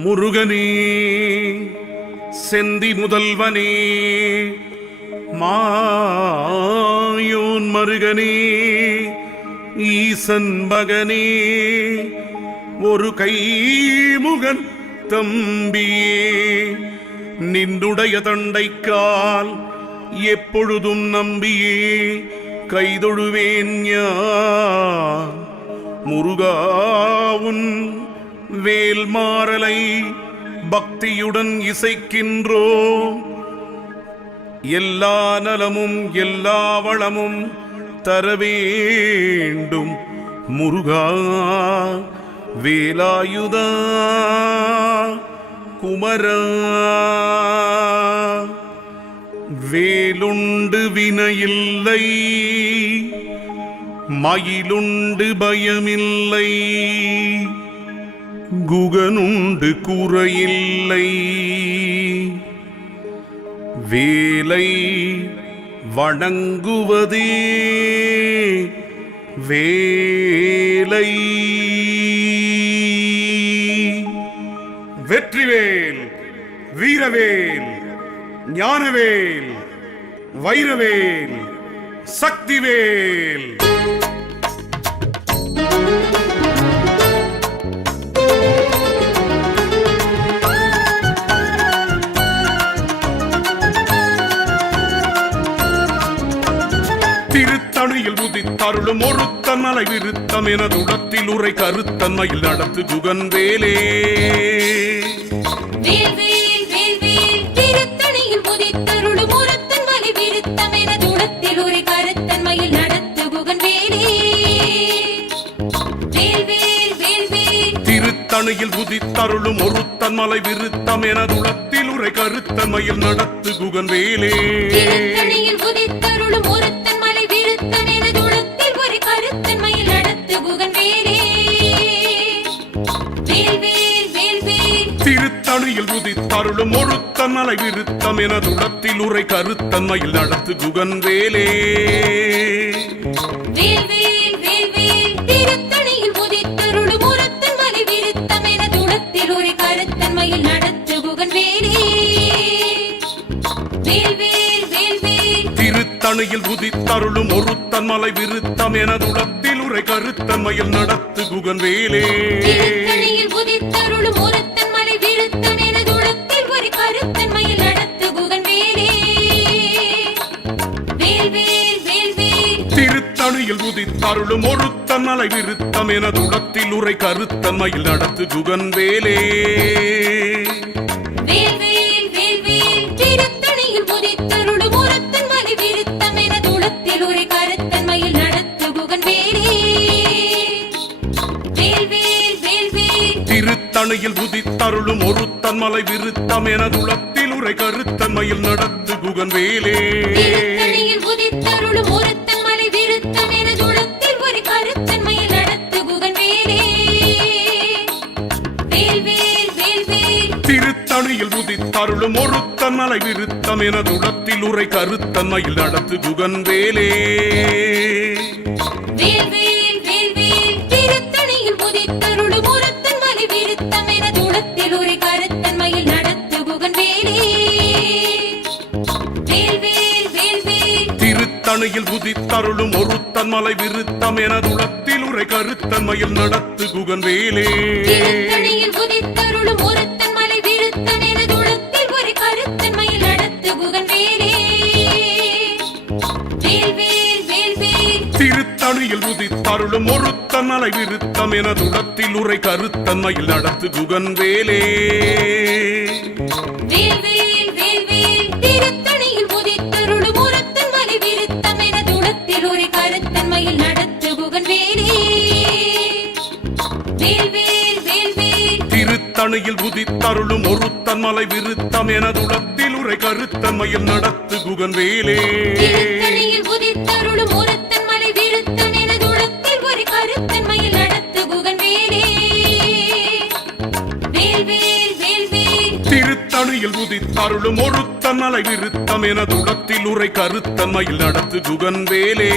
முருகனே செந்தி முதல்வனே மாயோன் மருகனே ஈசன் மகனே ஒரு கைமுகன் தம்பியே நின்றுடைய தண்டைக்கால் எப்பொழுதும் நம்பியே கைதொழுவேன் ஞான் முருகாவுன் வேல்மாறலை பக்தியுடன் இசைக்கின்றோம். எல்லா நலமும் எல்லா வளமும் தர வேண்டும் முருகா வேலாயுதா குமரா. வேலுண்டு வினையில்லை மயிலுண்டு பயமில்லை குகனுண்டு குறையில்லை வேலை வணங்குவதே வேலை. வெற்றிவேல் வீரவேல் ஞானவேல் வைரவேல் சக்திவேல். திருத்தணியில் உதித்தருளும் ஒருத்தன் மலை விருத்தம் எனது உடத்தில் உரை கருத்தன்மையில் நடத்து குகன் வேலே. திருத்தணியில் உதித்தருளும் ஒருத்தன் மலை விருத்தம் எனது உடத்தில் உரை கருத்தன்மையில் நடத்து குகன் வேலே. திருத்தணியில் உதித்தருளும் ஒருத்தன் மலை விருத்தம் எனது உடத்தில் உரை கருத்தன்மையில் நடத்து குகன் வேலே. திருத்தணியில் உதித்தருளும் ஒருத்தன் மலை விருத்தம் எனது உடத்தில் ஒரு கருத்தன்மையில் நடத்து குகன் வேலே. திருத்தணியில் உதித்தருளும் ஒருத்தன் மலை விருத்தம் எனது உடத்தில் உரை கருத்தன்மையில் நடத்து குகன் வேலே. திருத்தணியில் உதித்தருளும் ஒருத்தன் மலை விருத்தம் எனது உடத்தில் ஒரு கருத்தன்மையில் நடத்து குகன் வேலே. திருத்தணியில் உதித்தருளும் ஒருத்தன் மலை விருத்தம் எனது உடத்தில் உரை கருத்தன்மையில் நடத்து குகன் வேலே. திருத்தணியில் உதித்தருளும் ஒருத்தன் மலை விருத்தம் எனது உடத்தில் ஒரு கருத்தன்மையில் நடத்து குகன் வேலே. திருத்தணியில் உதித்தருளும் ஒருத்தன் மலை விருத்தம் எனது உடத்தில் உரை கருத்தன்மையில் நடத்து குகன் வேலே. திருத்தணியில் உதித்தருளும் ஒருத்தன் மலை விருத்தம் எனது உடத்தில் ஒரு கருத்தன்மையில் நடத்து குகன் வேலே. திருத்தணியில் உதித்தருளும் ஒருத்தன் மலை விருத்தம் எனது உடத்தில் உரை கருத்தன்மையில் நடத்து குகன் வேலே. திருத்தணியில் உதித்தருளும் ஒருத்தன் மலை விருத்தம் எனது உடத்தில் ஒரு கருத்தன்மையில் நடத்து குகன் வேலே. திருத்தணியில் உதித்தருளும் ஒருத்தன் மலை விருத்தம் எனது உடத்தில் உரை கருத்தன்மையில் நடத்து குகன் வேலே. திருத்தணியில் உதித்தருளும் ஒருத்தன் மலை விருத்தம் எனது உடத்தில் ஒரு கருத்தன்மையில் நடத்து குகன் வேலே. திருத்தணியில் உதித்தருளும் ஒருத்தன் மலை விருத்தம் எனது உடத்தில் உரை கருத்தன்மையில் நடத்து குகன் வேலே. திருத்தணியில் உதித்தருளும் ஒருத்தன் மலை விருத்தம் எனது உடத்தில் ஒரு கருத்தன்மையில் நடத்து குகன் வேலே. திருத்தணியில் உதித்தருளும் ஒருத்தன் மலை விருத்தம் எனது உடத்தில் உரை கருத்தன்மையில் நடத்து குகன் வேலே. திருத்தணியில் உதித்தருளும் ஒருத்தன் மலை விருத்தம் எனது உடத்தில் ஒரு கருத்தன்மையில் நடத்து குகன் வேலே. திருத்தணியில் உதித்தருளும் ஒருத்தன் மலை விருத்தம் எனது உடத்தில் உரை கருத்தன்மையில் நடத்து குகன் வேலே. திருத்தணியில் உதித்தருளும் ஒருத்தன் மலை விருத்தம் எனது உடத்தில் ஒரு கருத்தன்மையில் நடத்து குகன் வேலே. திருத்தணியில் உதித்தருளும் ஒருத்தன் மலை விருத்தம் எனது உடத்தில் உரை கருத்தன்மையில் நடத்து குகன் வேலே.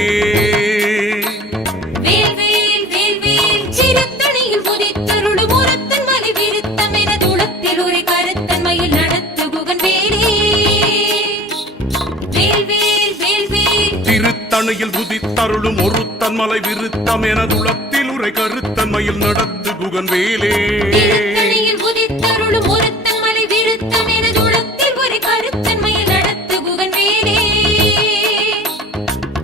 திருத்தணியில் உதித்தருளும் ஒருத்தன் மலை விருத்தம் எனது உதித்தருளும் ஒருத்தன் மலை விருத்தம் எனதுளத்தில் உரை கருத்தன்மையில் நடத்து குகன் வேலே திருத்தணியில் உதித்தருளும் ஒருத்தன் மலை விருத்தம் எனதுளத்தில் ஒரு கருத்தன்மையில் நடத்து குகன் வேலே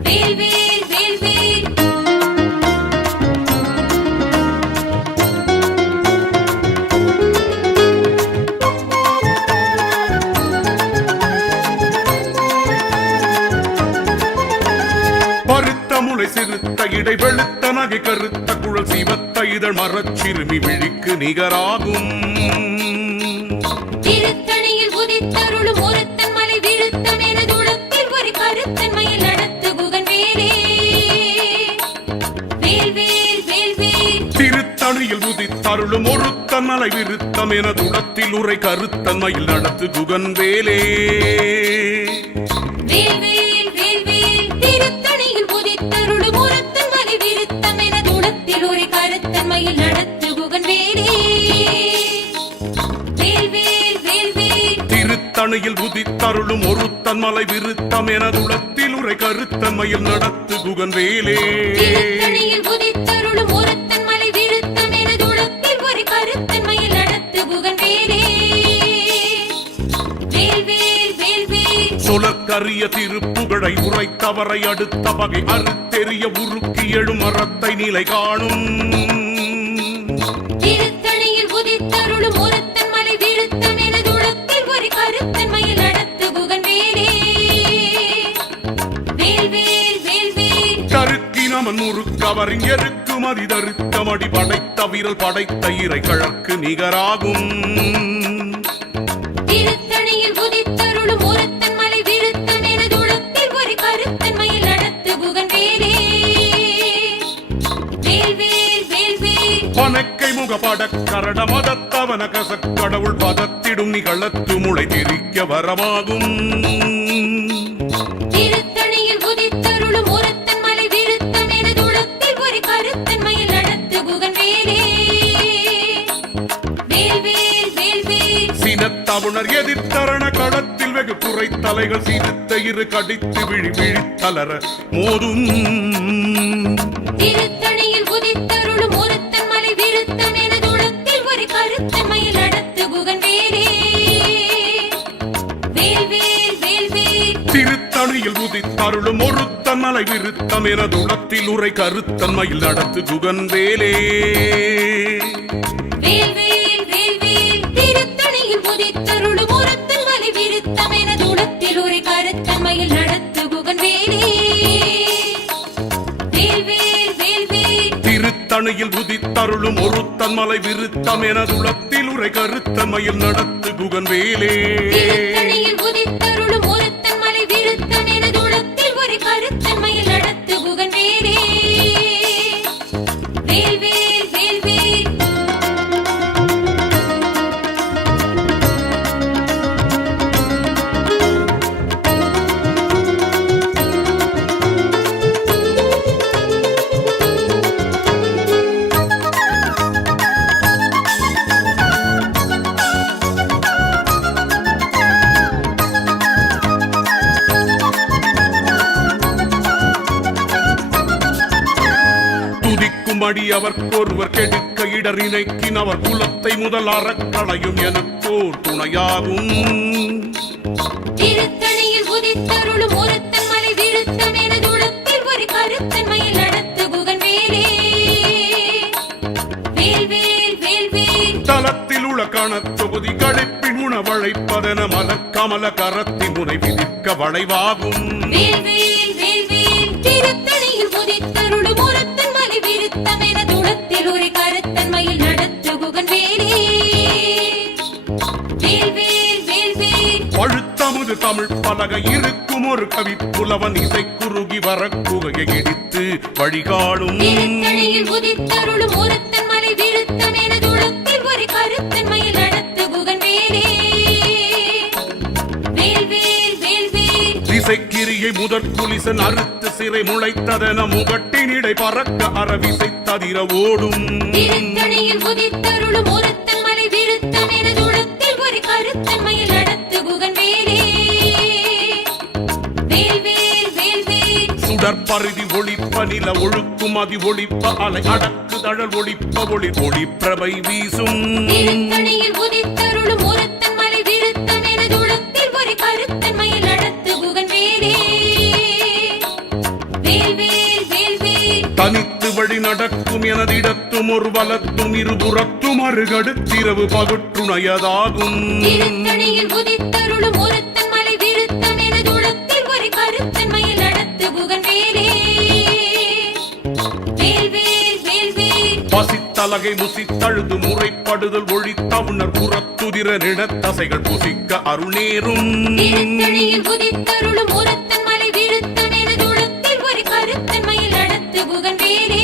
வேல் வேல் வேல் வேல் பருத்த முளை சிறுத்த இடை வெளுத்த நகை கருத்த குழல் சிவத்த இதழ் மரச்சிறுமி விழிக்கு நிகராகும் திருத்தணியில் உதித்தருளும் ஒருத்தன் மலை விருத்தம் எனதுளத்தில் ஒரு கருத்தன்மையில் நடத்து குகன் வேலே வேல் வேல் வேல் வேல் திருத்தணியில் உதித்தருளும் ஒருத்தன் மலை விருத்தம் எனதுளத்தில் உரை கருத்தன்மையில் நடத்து குகன் வேலே வேல் வேல் வேல் வேல் திருத்தணியில் உதித்தருளும் ஒருத்தன் மலை விருத்தம் எனதுளத்தில் ஒரு கருத்தன்மையில் நடத்து குகன் வேலே வேல் வேல் வேல் வேல் திருத்தணியில் உதித்தருளும் ஒருத்தன் மலை விருத்தம் எனதுளத்தில் உரை கருத்தன்மையில் நடத்து குகன் வேலே திருத்தணியில் உதித்தருளும் ஒருத்தன் மலை விருத்தம் எனதுளத்தில் ஒரு கருத்தன்மையில் நடத்து குகன் வேலே வேல் வேல் வேல் வேல் சொலக்கரிய திருப்புகழை உரைத்தவரை அடுத்த வகை அறுத்தெறிய உருக்கி எழும் அறத்தை நிலை காணும் திருத்தணியில் உதித்தருளும் ஒருத்தன் மலை விருத்தம் எனதுளத்தில் ஒரு கருத்தன்மையில் நடத்து குகன் வேலே வேல் வேல் வேல் வேல் கருக்கினமன் முறுக்கவரின் எருக்கும் அதிதருத்தமடி படைத்த விரல் படைத்த இறை கழற்கு நிகராகும் திருத்தணியில் உதித்தருளும் ஒருத்தன் மலை விருத்தம் எனதுளத்தில் ஒரு கருத்தன்மையில் நடத்து குகன் வேலே வேல் வேல் வேல் வேல் பனக்கை முகப்பட கரட மதத்தவன கசக்கடவுள் பதத்திடும் நிகழத்து முளை திரிக்க வரமாகும் திருத்தணியில் உதித்தருளும் ஒருத்தன் மலை விருத்தம் எனதுளத்தில் ஒரு கருத்தன்மையில் நடத்து குகன் வேலே வேல் வேல் வேல் வேல் சினத்தவுணர் எதிர்த்தரண களத்தில் வெகு குறை தலைகள் சிரித்த இரு கடித்து விழி விழித்தலர மோதும் திருத்தணியில் உதித்தருளும் ஒருத்தன் மலை விருத்தம் எனதுளத்தில் ஒரு கருத்தன்மையில் நடத்து குகன் வேலே வேல் வேல் வேல் வேல் திருத்தணியில் உதித்தருளும் ஒருத்தன் மலை விருத்தம் எனதுளத்தில் உரை கருத்தன்மையில் நடத்து குகன் வேலே வேல் வேல் வேல் வேல் திருத்தணியில் உதித்தருளும் ஒருத்தன் மலை விருத்தம் எனதுளத்தில் ஒரு கருத்தன்மையில் நடத்து குகன் வேலே வேல் வேல் வேல் வேல் திருத்தணியில் உதித்தருளும் ஒருத்தன் மலை விருத்தம் எனதுளத்தில் உரை கருத்தன்மையில் நடத்து குகன் வேலே திருத்தணியில் உதித்தருளும் ஒருத்தன் மலை விருத்தம் எனதுளத்தில் ஒரு கருத்தன்மையில் நடத்து குகன் வேலே வேல் வேல் வேல் வேல் துதிக்கும்படி அவர்க்கொருவர் கெடுக்க இடர் இணைக்கின் அவர் குலத்தை முதல் அறக்களையும் எனக்கோர் துணையாகும் திருத்தணியில் உதித்தருளும் ஒருத்தன் மலை விருத்தம் எனதுளத்தில் ஒரு கருத்தன்மையில் நடத்து குகன் வேலே வேல் வேல் வேல் வேல் தலத்தில் உள்ள கணத்தொகுதி கழிப்பின் உணவழைப்பதென மலர் கமல கரத்தின் முனை விதிர்க்க வளைவாகும் வேல் வேல் வேல் வேல் திருத்தணியில் உதித்தருளும் ஒருத்தன் மலை விருத்தம் எனதுளத்தில் ஒரு கருத்தன்மையில் நடத்து குகன் வேலே வேல் வேல் வேல் வேல் பழுத்தமுது தமிழ் பலகை இருக்கும் ஒரு கவி புலவன் இசை குறுகி வரக்குகையை இடித்து வழிகாடும் திருத்தணியில் உதித்தருளும் ஒருத்தன் மலை விருத்தம் எனதுளத்தில் ஒரு கருத்தன்மையில் நடத்து குகன் வேலே வேல் வேல் வேல் வேல் திசைக்கிரியை முதற் குலிசன் அறுத்து சிறை முளைத்ததென முகட்டினிடை பறக்க அறவிசை ததிர ஓடும் திருத்தணியில் உதித்தருளும் ஒருத்தன் மலை விருத்தம் எனதுளத்தில் ஒரு கருத்தன்மையில் நடத்து குகன் வேலே வேல் வேல் வேல் வேல் சுடற்பரிதி ஒளிப்ப நில ஒழுக்கும் அதி ஒளிப்ப அலை அடக்கு தழல் ஒளிப்ப ஒளி ஒளிப்பிரபை வீசும் திருத்தணியில் உதித்தருளும் ஒருத்தன் மலை விருத்தம் எனது உளத்தில் ஒரு கருத்தன்மையில் நடத்து குகன் வேலே வேல் வேல் வேல் வேல் தனித்து வழி நடக்கும் எனதிடத்தும் ஒரு வலத்தும் இருபுறத்தும் அருகடுத்திரவு பகற்றுணையதாகும் திருத்தணியில் உதித்தருளும் ஒருத்தன் மலை விருத்தம் எனது உளத்தில் ஒரு கருத்தன்மையில் நடத்து குகன் வேலே வேல் வேல் வேல் வேல் பசித்தலகை முசித்தழுது முறைப்படுதல் ஒழித்தவுணர் புறத்துதிர நிடத்தசைகள் புசிக்க அருளேறும் திருத்தணியில் உதித்தருளும் ஒருத்தன் மலை விருத்தம் எனது உளத்தில் ஒரு கருத்தன்மையில் நடத்து குகன் வேலே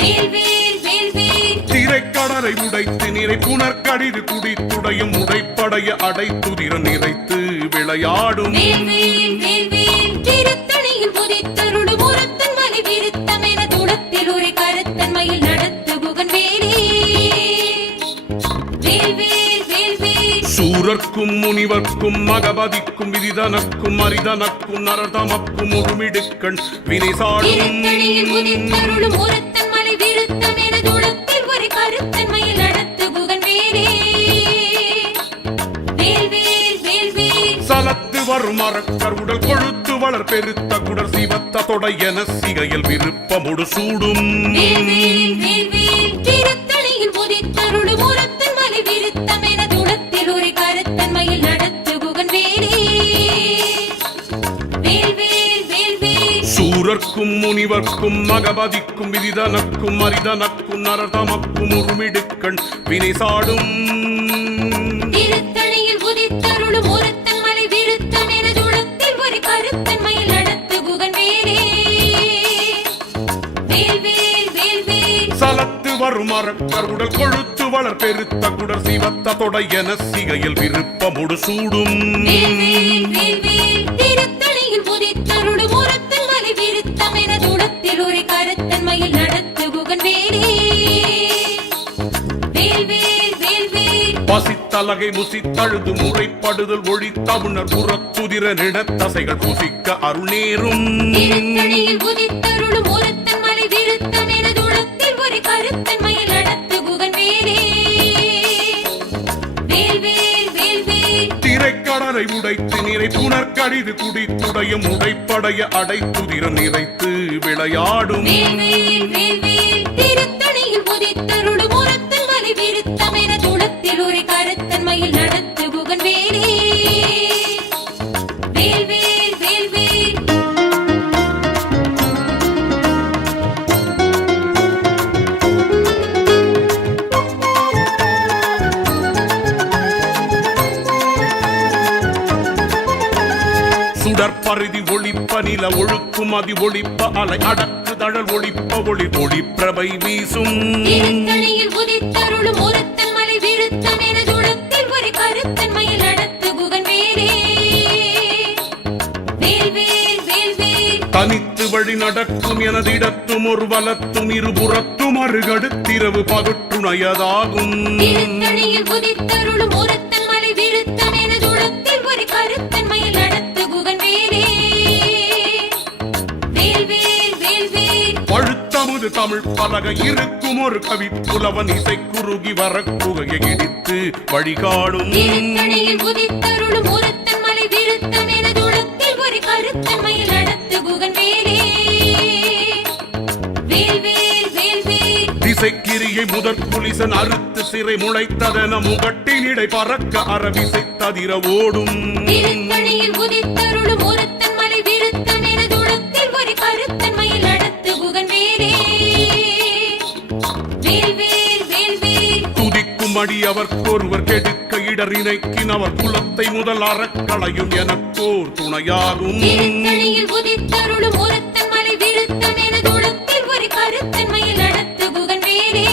வேல் வேல் வேல் வேல் திரைக்கடலை உடைத்து நிறை புனர்கடிது குடித்துடையும் உடைப்படைய அடைத்துதிர நிறைத்து விளையாடும் வேல் வேல் வேல் வேல் திருத்தணியில் உதித்தருளும் ஒருத்தன் மலை விருத்தம் எனது உளத்தில் ஒரு கருத்தன்மையில் நடத்து குகன் வேலே வேல் வேல் வேல் வேல் சூரர்க்கும் முனிவர்க்கும் மகபதிக்கும் விதிதனக்கும் அரிதனக்கும் நரதமக்கும் உருமிடுக்கண் வினைசாடும் திருத்தணியில் உதித்தருளும் ஒருத்தன் மலை விருத்தம் எனது உளத்தில் ஒரு கருத்தன்மையில் நடத்து குகன் வேலே வேல் வேல் வேல் வேல் சலத்து வரும் மரக்கர் உடல் கொழுத்து வளர் பெருத்த குடர் சிவத்த தொடை என சிகையில் விருப்பமுடு சூடும் வேல் வேல் வேல் வேல் திருத்தணியில் உதித்தருளும் ஒருத்தன் மலை விருத்தம் எனது உளத்தில் ஒரு கருத்தன்மையில் நடத்து குகன் வேலே வேல் வேல் வேல் வேல் சூரர்க்கும் முனிவர்க்கும் மகபதிக்கும் விதிதனக்கும் அரிதனக்கும் நரதமக்கும் உருமிடுக்கண் வினைசாடும் திருத்தணியில் உதித்தருளும் ஒருத்தன் மலை விருத்தம் எனது உளத்தில் ஒரு கருத்தன்மையில் நடத்து குகன் வேலே வேல் வேல் வேல் வேல் சலத்து வரும் மரக்கர் உடல் கொழுத்து வளர் பெருத்த குடர் சிவத்த தொடை என சிகையில் விருப்பமுடு சூடும் வேல் வேல் வேல் வேல் திருத்தணியில் உதித்தருளும் ஒருத்தன் மலை விருத்தம் எனது உளத்தில் ஒரு கருத்தன்மையில் நடத்து குகன் வேலே வேல் வேல் வேல் வேல் பசித்தலகை முசித்தழுது முறைப்படுதல் ஒழித்தவுணர் புறத்துதிர நிடத்தசைகள் புசிக்க அருளேறும் திருத்தணியில் உதித்தருளும் ஒருத்தன் மலை விருத்தம் எனது உளத்தில் ஒரு கருத்தன்மையில் நடத்து குகன் வேலே வேல் வேல் வேல் வேல் திரைக்கடலை உடைத்து நிறை புனர்கடிது குடித்துடையும் உடைப்படைய அடைத்துதிர நிறைத்து விளையாடும் வேல் வேல் வேல் வேல் திருத்தணியில் உதித்தருளும் ஒருத்தன் மலை விருத்தம் எனது உளத்தில் ஒரு கருத்தன்மையில் நடத்து குகன் வேலே வேல் வேல் வேல் வேல் சுடற்பரிதி ஒளிப்ப நில ஒழுக்கும் அதி ஒளிப்ப அலை அடக்கு தழல் ஒளிப்ப ஒளி ஒளிப்பிரபை வீசும் திருத்தணியில் உதித்தருளும் ஒருத்தன் மலை விருத்தம் எனது உளத்தில் ஒரு கருத்தன்மையில் நடத்து குகன் வேலே வேல் வேல் வேல் வேல் தனித்து வழி நடக்கும் எனதிடத்தும் ஒரு வலத்தும் இருபுறத்தும் அருகடுத்திரவு பகற்றுணையதாகும் திருத்தணியில் உதித்தருளும் ஒருத்தன் மலை விருத்தம் எனது உளத்தில் ஒரு கருத்தன்மையில் நடத்து குகன் வேலே வேல் வேல் வேல் வேல் பழுத்தமுது தமிழ் பலக இருக்கும் ஒரு கவி புலவன் இசை குறுகி வர குகையை இடித்து வழிகாடும் திருத்தணியில் உதித்தருளும் ஒருத்தன் மலை விருத்தம் எனது உளத்தில் ஒரு கருத்தன்மையில் நடத்து குகன் வேலே வேல் வேல் வேல் வேல் திசைக்கிரியை முதற் புலிசன் அறுத்து சிறை முளைத்ததென முகட்டினிடை பறக்க அரவிசை ததிர ஓடும் திருத்தணியில் உதித்தருளும் ஒருத்தன் மலை விருத்தம் எனது உளத்தில் ஒரு கருத்தன்மையில் நடத்து குகன் வேலே வேல் வேல் வேல் வேல் துதிக்கும் அடி அவர்க்கொருவர் கெடுக்க இடறினைக்கின் அவர் குலத்தை முதல் அறக்களையும் எனக்கோர் துணையாகும் திருத்தணியில் உதித்தருளும் ஒருத்தன் மலை விருத்தம் எனது உளத்தில் ஒரு கருத்தன்மையில் நடத்து குகன் வேலே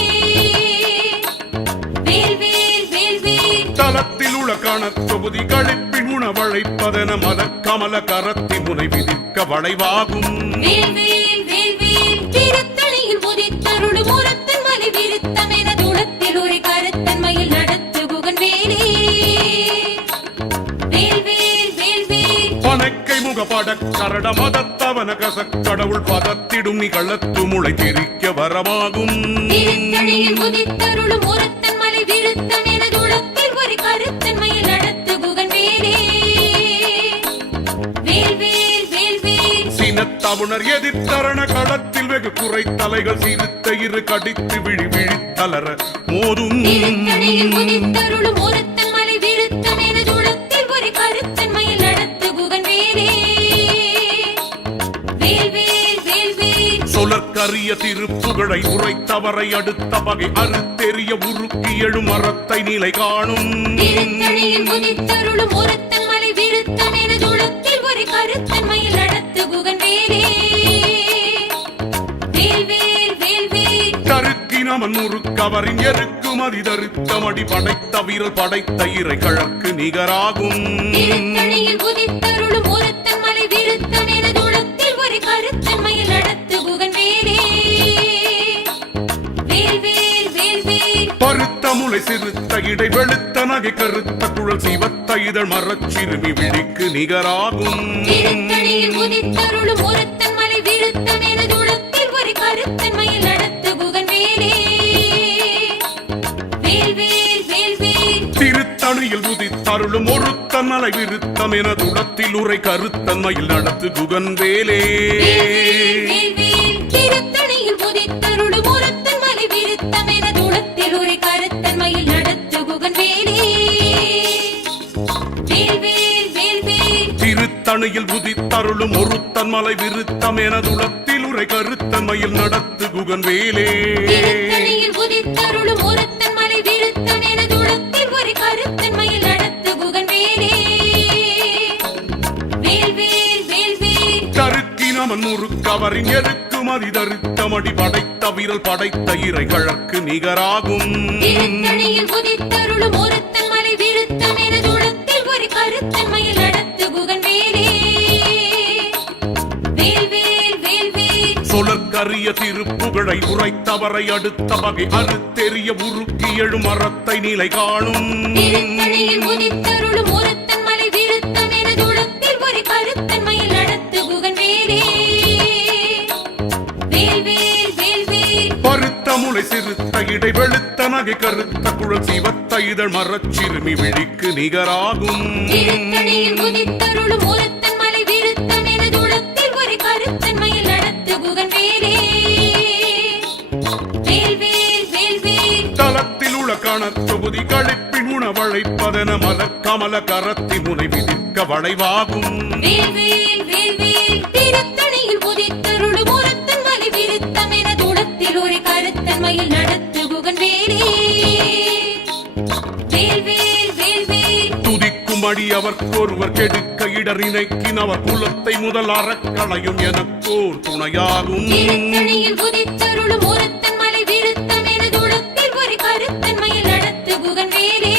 வேல் வேல் வேல் வேல் தலத்தில் உள்ள கணத் தொகுதி கழிப்பின் உணவழைப்பதென மலர் கமல கரத்தி முனை விதிக்க வளைவாகும் வேல் வேல் வேல் வேல் திருத்தணியில் உதித்தருளும் ஒருத்தன் மலை விருத்தம் எனது உளத்தில் ஒரு கருத்தன்மையில் நடத்து குகன் வேலே வேல் வேல் வேல் வேல் பனைக்கை முகப்பட கரட மதத்தவன கசக்கடவுள் பதத்திடும் நிகழத்து முளை தெரிக்க வரமாகும் திருத்தணியில் உதித்தருளும் ஒருத்தன் மலை விருத்தம் எனது உளத்தில் ஒரு கருத்தன்மையில் நடத்து குகன் வேலே வேல் வேல் வேல் வேல் சினத்தவுணர் எதிர்த்தரண களத்தில் வெகு குறை தலைகள் சிறுத்த இரு கடித்து விழி விழித்தளர மோதும் திருத்தணியில் உதித்தருளும் ஒருத்தன் மலை விருத்தம் எனது உளத்தில் ஒரு கருத்தன்மையில் நடத்து குகன் வேலே வேல் வேல் வேல் வேல் சொலற்கரிய திருப்புகழை உரைத்தவரை அடுத்த வகை அறுத்தெறிய உருக்கி எழும் மரத்தை நிலை காணும் திருத்தணியில் உதித்தருளும் ஒருத்தன் மலை விருத்தம் எனது உளத்தில் ஒரு கருத்தன்மையில் நடத்து குகன் வேலே வேல் வேல் வேல் வேல் கருக்கினமன் முறுக்கவரின் எருக்கும் அதிதருத்தமடி படைத்த வீரல் படைத்த இறை கழற்கு நிகராகும் திருத்தணியில் உதித்தருளும் ஒருத்தன் மலை விருத்தம் எனது உளத்தில் ஒரு கருத்தன்மையில் நடத்து குகன் வேலே வேல் வேல் வேல் வேல் பருத்த முளை சிறுத்த இடை வெளுத்த நகை கருத்த குழல் சிவத்த இதழ் மரச்சிறுமி விழிக்கு நிகராகும் திருத்தணியில் உதித்தருளும் ஒருத்தன் மலை விருத்தம் எனது உளத்தில் ஒரு கருத்தன்மையில் நடத்து குகன் வேலே வேல் வேல் வேல் வேல் திருத்தணியில் உதித்தருளும் ஒருத்தன் மலை விருத்தம் என துடத்தில் உரை கருத்தன்மையில் நடத்து குகன் வேலே வேல் வேல் திருத்தணியில் உதித்தருளும் ஒருத்தன் மலை விருத்தம் எனது உளத்தில் ஒரு கருத்தன்மையில் நடத்து குகன் வேலே வேல் வேல் வேல் வேல் திருத்தணியில் உதித்தருளும் ஒருத்தன் மலை விருத்தம் என துடத்தில் உரை கருத்தன்மையில் நடத்து குகன் வேலே திருத்தணியில் உதித்தருளும் ஒருத்தன் மலை விருத்தம் எனது உளத்தில் ஒரு கருத்தன்மையில் நடத்து குகன் வேலே வேல் வேல் வேல் வேல் கருக்கினமன் முறுக்கவரின் எருக்கும் அதிதருத்தமடி படைத்த வீரல் படைத்த இறை கழற்கு நிகராகும் திருத்தணியில் உதித்தருளும் ஒருத்தன் மலை விருத்தம் எனது உளத்தில் ஒரு கருத்தன்மையில் நடத்து குகன் வேலே வேல் வேல் வேல் வேல் சொலற்கரிய திருப்புகழை உரைத்தவரை அடுத்த வகை அறுத்தெறிய உருக்கி எழும் மரத்தை நிலை காணும் திருத்தணியில் உதித்தருளும் ஒருத்தன் மலை விருத்தம் எனது உளத்தில் ஒரு கருத்தன்மையில் நடத்து குகன் வேலே வேல் வேல் வேல் வேல் பருத்த முளை சிறுத்த இடை வெளுத்த நகை கருத்த குழல் சிவத்த இதழ் மரச்சிறுமி விழிக்கு நிகராகும் திருத்தணியில் உதித்தருளும் ஒருத்தன் மலை விருத்தம் எனது உளத்தில் ஒரு கருத்தன்மையில் நடத்து குகன் வேலே வேல் வேல் வேல் வேல் தலத்தில் உள்ள கணத்தொகுதி கழிப்பின் உணவழைப்பதென மலர் கமல கரத்தி முனை விதிர்க்க வளைவாகும் வேல் வேல் வேல் வேல் திருத்தணியில் உதித்தருளும் ஒருத்தன் மலை விருத்தம் எனது உளத்தில் ஒரு கருத்தன்மையில் நடத்து குகன் வேலே வேல் வேல் வேல் வேல் துதிக்கும்படி அவர்க்கொருவர் கெடுக்க இடர் இணைக்கின் அவர் குலத்தை முதல் அறக்களையும் எனக்கோர் துணையாகும் திருத்தணியில் உதித்தருளும் ஒருத்தன் மலை விருத்தம் எனது உளத்தில் ஒரு கருத்தன்மையில் நடத்து குகன் வேலே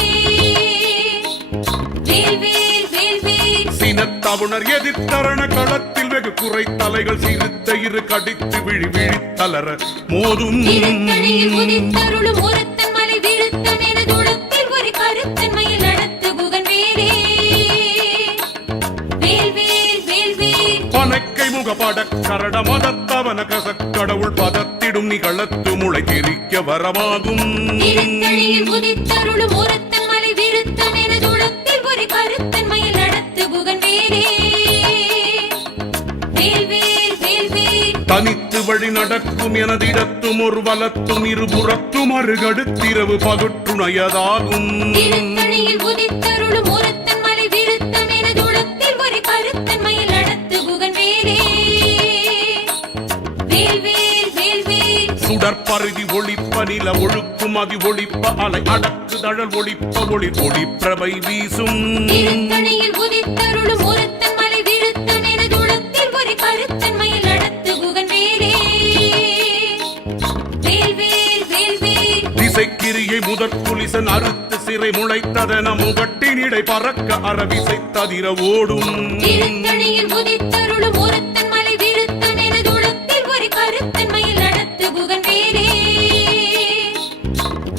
வேல் வேல் வேல் வேல் சினத்தவுணர் எதிர்த்தரண களத்தில் வெகு குறை தலைகள் சிறுத்த இரு கடித்து விழி விழித்தளர மோதும் திருத்தணியில் உதித்தருளும் ஒருத்தன் மலை விருத்தம் எனது உளத்தில் ஒரு கருத்தன்மையில் நடத்து குகன் வேலே வேல் வேல் வேல் வேல் பனைக்கை முகப்பட கரட மதத்தவன கசக்கடவுள் பதத்திடும் நிகழத்து முளை தெரிக்க வரமாகும் திருத்தணியில் உதித்தருளும் ஒருத்தன் மலை விருத்தம் எனது உளத்தில் ஒரு கருத்தன்மையில் நடத்து குகன் வேலே வேல் வேல் வேல் வேல் தனித்து வழி நடக்கும் எனதிடத்தும் ஒரு வலத்தும் இருபுறத்தும் அருகடுத்திரவு பகுற்றுணையதாகும் திருத்தணியில் உதித்தருளும் ஒருத்தன் மலை விருத்தம் எனது உளத்தில் ஒரு கருத்தன்மையில் நடத்து குகன் வேலே வேல் வேல் வேல் வேல் சுடற்பருதி ஒளிப்ப நில ஒழுக்கும் அதி ஒளிப்ப அலை அடக்கு தழல் ஒளிப்ப ஒளி ஒளிப்பிரபை வீசும் திருத்தணியில் உதித்தருளும் ஒருத்தன் மலை விருத்தம் எனது உளத்தில் ஒரு கருத்தன்மையில் நடத்து குகன் வேலே வேல் வேல் வேல் வேல் திசைக்கிரியை முதற் புலிசன் அறுத்து சிறை முளைத்ததென முகட்டினிடை பறக்க அரவிசை ததிர ஓடும் திருத்தணியில் உதித்தருளும் ஒருத்தன் மலை விருத்தம் எனது உளத்தில் ஒரு கருத்தன்மையில் நடத்து குகன் வேலே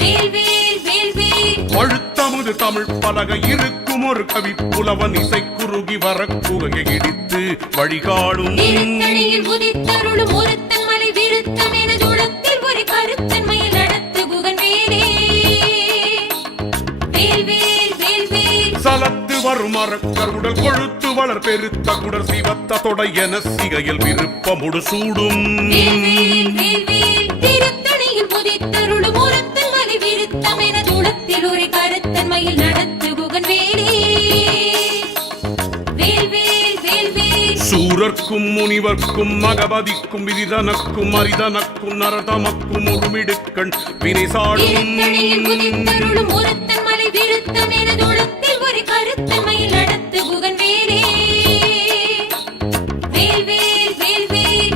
வேல் வேல் வேல் வேல் பழுத்தமுது தமிழ் பலகை இருக்கும் ஒரு கவி புலவன் இசை குறுகி வர குகையை இடித்து வழிகாடும் திருத்தணியில் உதித்தருளும் ஒருத்தன் மலை விருத்தம் எனது உளத்தில் ஒரு கருத்தன்மையில் நடத்து குகன் வேலே வேல் வேல் வேல் வேல் சலத்து வரும் அரக்கர் உடல் கொழுத்து வளர் பெருத்த குடர் சிவத்த தொடை என சிகையில் விருப்பமுடு சூடும் வேல் வேல் வேல் வேல் திருத்தணியில் உதித்தருளும் ஒருத்தன் மலை விருத்தம் எனது உளத்தில் ஒரு கருத்தன்மையில் நடத்து குகன் வேலே வேல் வேல் வேல் வேல் சூரர்க்கும் முனிவர்க்கும் மகபதிக்கும் விதிதனக்கும் அரிதனக்கும் நரதமக்கும் உருமிடுக்கண் வினை சாடும் திருத்தணியில் உதித்தருளும் ஒருத்தன் மலை விருத்தம் எனது உளத்தில் ஒரு கருத்தன்மையில் நடத்து குகன் வேலே வேல் வேல் வேல் வேல்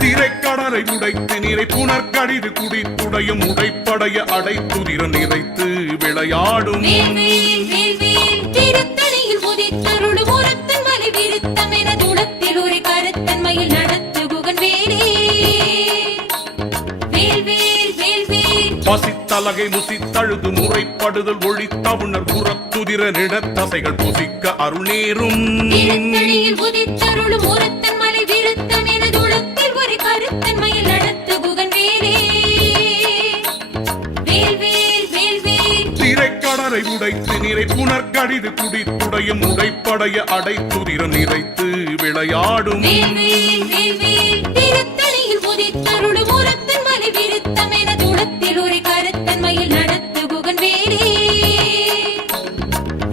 திரைக்கடலை உடைத்து நீரை புனர்கடிது குடித்துடையும் உடைப்படைய அடைத்துதிர நிறைத்து விளையாடும் வேல் வேல் வேல் வேல் திருத்தணியில் உதித்தருளும் ஒருத்தன் மலை விருத்தம் எனது உளத்தில் ஒரு கருத்தன்மையில் நடத்து குகன் வேலே வேல் வேல் வேல் வேல் பசித்தலகை முசித்தழுது முறைப்படுதல் ஒழித்தவுணர் புறத்துதிர நிடத்தசைகள் புசிக்க அருள் நேரும் திருத்தணியில் உதித்தருளும் ஒருத்தன் மலை விருத்தம் எனது உளத்தில் ஒரு கருத்தன்மையில் நடத்து குகன் வேலே வேல் வேல் வேல் வேல் திரைக்கடலை உடைத்து நீரை புனர்கடிது குடித்துடையும் உடைப்படைய அடைத்துதிர நிறைத்து விளையாடும் வேல் வேல் வேல் வேல் திருத்தணியில் உதித்தருளும் ஒருத்தன் மலை விருத்தம் எனது உளத்தில் ஒரு கருத்தன்மையில் நடத்து குகன் வேலே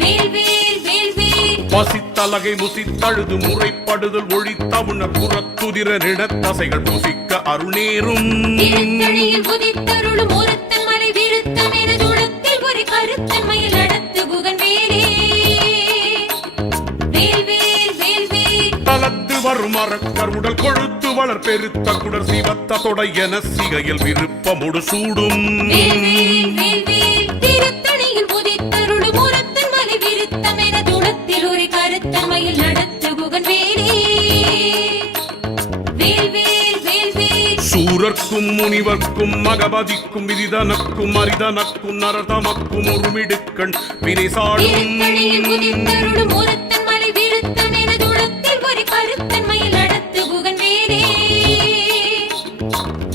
வேல் வேல் வேல் வேல் பசித்தலகை முசித்தழுது முறைப்படுதல் ஒழித்தவுணர் புறத்துதிர நிடத்தசைகள் புசிக்க அருள் நேரும் திருத்தணியில் உதித்தருளும் ஒருத்தன் மலை விருத்தம் எனது உளத்தில் ஒரு கருத்தன்மையில் நடத்து குகன் வேலே வேல் வேல் வேல் வேல் தலத்து வரும் அரக்கர் உடல் கொழுத்து வளர் பெருத்த குடர் சிவத்த தொடை என சிகையில் விருப்பமுடு சூடும் வேல் வேல் வேல் வேல் திருத்தணியில் உதித்தருளும் ஒருத்தன் மலை விருத்தம் எனது உளத்தில் ஒரு கருத்தன்மையில் நடத்து குகன் வேலே வேல் வேல் வேல் வேல் சூரர்க்கும் முனிவர்க்கும் மகபதிக்கும் விதிதனக்கும் அரிதனக்கும் நரதமக்கும் உருமிடுக்கண் வினை சாடும் திருத்தணியில் உதித்தருளும் ஒருத்தன் மலை விருத்தம் எனது உளத்தில் ஒரு கருத்தன்மையில் நடத்து குகன் வேலே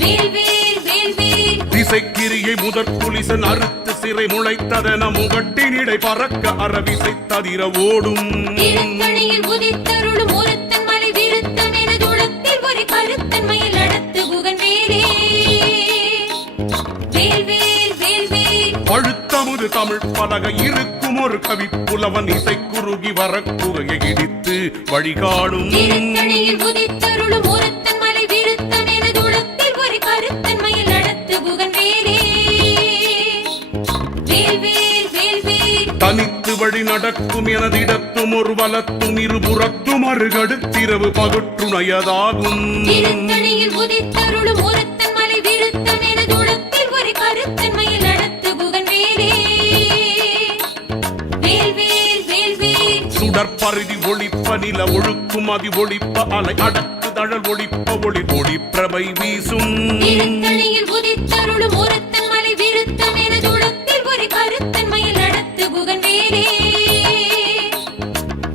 வேல் வேல் வேல் வேல் திசைக்கிரியை முதற் புலிசன் அறுத்து சிறை முளைத்ததென முகட்டினிடை பறக்க அறவிசை ததிர ஓடும் திருத்தணியில் உதித்தருளும் ஒருத்தன் மலை விருத்தம் எனது உளத்தில் ஒரு கருத்தன்மையில் நடத்து குகன் வேலே வேல் வேல் வேல் வேல் பழுத்தமுது தமிழ் பலகை இருக்கும் ஒரு கவி புலவன் இசை குறுகி வரக்குகையை இடித்து வழிகாடும் திருத்தணியில் உதித்தருளும் ஒருத்தன் மலை விருத்தம் எனது உளத்தில் ஒரு கருத்தன்மையில் நடத்து குகன் வேலே வேல் வேல் வேல் வேல் தனித்து வழி நடக்கும் எனதிடத்தும் ஒரு வலத்தும் இருபுறத்தும் அருகடுத்திரவு பகுற்றுணையதாகும் திருத்தணியில் உதித்தருளும் ஒருத்தன் மலை விருத்தம் எனது உளத்தில் ஒரு கருத்தன்மையில் நடத்து குகன் வேலே வேல் வேல் வேல் வேல் சுடற்பரிதி ஒளிப்ப நில ஒழுக்கும் அதி ஒளிப்ப அலை அடக்கு தழல் ஒளிப்ப ஒளி ஒளிப்பிரபை வீசும் திருத்தணியில் உதித்தருளும் ஒருத்தன் மலை விருத்தம் எனது உளத்தில் ஒரு கருத்தன்மையில் நடத்து குகன் வேலே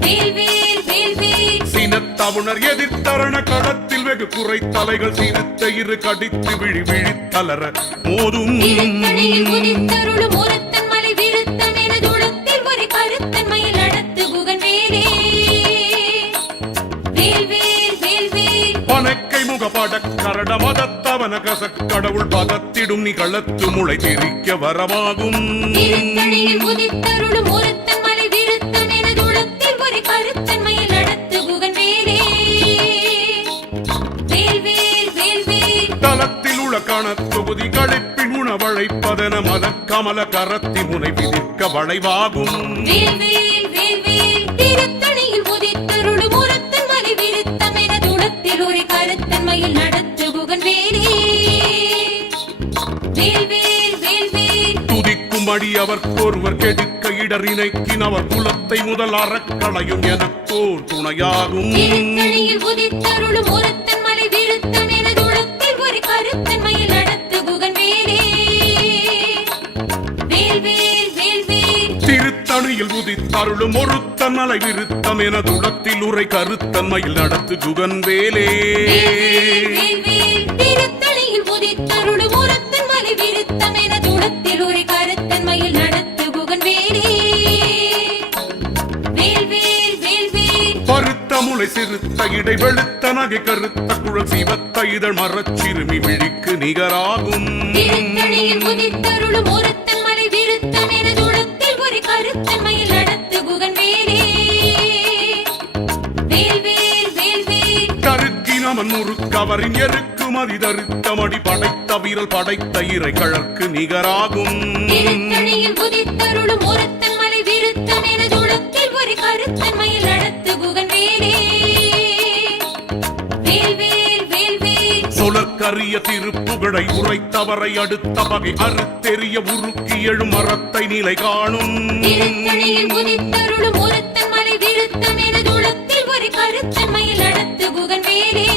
வேல் வேல் வேல் வேல் சினத்தவுணர் எதிர்த்தரண களத்தில் வெகு குறைத்தலைகள் சிறுத்த இரு கடித்து விழி விழித்தளர மோதும் திருத்தணியில் உதித்தருளும் ஒருத்தன் மலை விருத்தம் எனது உளத்தில் ஒரு கருத்தன்மையில் நடத்து குகன் வேலே வேல் வேல் வேல் வேல் பனக்கை முகப்பட கரட மதத்தவன கசக்கடவுள் பதத்திடும் நிகழத்து முளை திரிக்க வரமாகும் திருத்தணியில் உதித்தருளும் ஒருத்தன் மலை விருத்தம் எனது உளத்தில் ஒரு கருத்தன்மையில் நடத்து குகன் வேலே வேல் வேல் வேல் வேல் தலத்தில் உள்ள கணத்தொகுதி கழிப்பின் உணவழைப்பதென மலக்கமல கரத்தி முனை விதிர்க்க வளைவாகும் வேல் வேல் வேல் வேல் திருத்தணியில் உதித்தருளும் ஒருத்தன் மலை விருத்தம் எனது உளத்தில் ஒரு கருத்தன்மையில் நடத்து அடி அவர்க்கொருவர் கெடுக்க இடரினைக்கின் அவர் குலத்தை முதல் அறக்களையும் எனக்கோர் துணையாகும் திருத்தணியில் உதித்தருளும் ஒருத்தன் மலை விருத்தம் எனது உளத்தில் ஒரு கருத்தன்மையில் நடத்து குகன் வேலே வேல் வேல் வேல் வேல் திருத்தணியில் உதித்தருளும் ஒருத்தன் மலை விருத்தம் எனது உளத்தில் உரை கருத்தன்மையில் நடத்து குகன் வேலே வேல் வேல் திருத்தணியில் உதித்தருளும் ஒருத்தன் மலை விருத்தம் எனது உளத்தில் ஒரு கருத்தன்மையில் நடத்து குகன் வேலே வேல் வேல் வேல் வேல் பருத்த முளை சிறுத்த இடை வெளுத்த நகை கருத்த குழல் சிவத்த இதழ் மரச்சிறுமி விழிக்கு நிகராகும் திருத்தணியில் உதித்தருளும் ஒருத்தன் மலை விருத்தம் எனது உளத்தில் ஒரு கருத்தன்மையில் நடத்து குகன் வேலே வேல் வேல் வேல் வேல் கருக்கினமன் முறுக்கவரின் எருக்குமதி தருத்தமடி படைத்த வீரல் படைத்த இறை கழற்கு நிகராகும் திருத்தணியில் உதித்தருளும் ஒருத்தன் மலை விருத்தம் எனது உளத்தில் ஒரு கருத்தன்மையில் நடத்து குகன் வேலே வேல் வேல் வேல் வேல் சொலற்கரிய திருப்புகழை உரைத்தவரை அடுத்த வகை அறுத்தெறிய உருக்கி எழும் மரத்தை நிலை காணும் திருத்தணியில் உதித்தருளும் ஒருத்தன் மலை விருத்தம் எனது உளத்தில் ஒரு கருத்தன்மையில் நடத்து குகன் வேலே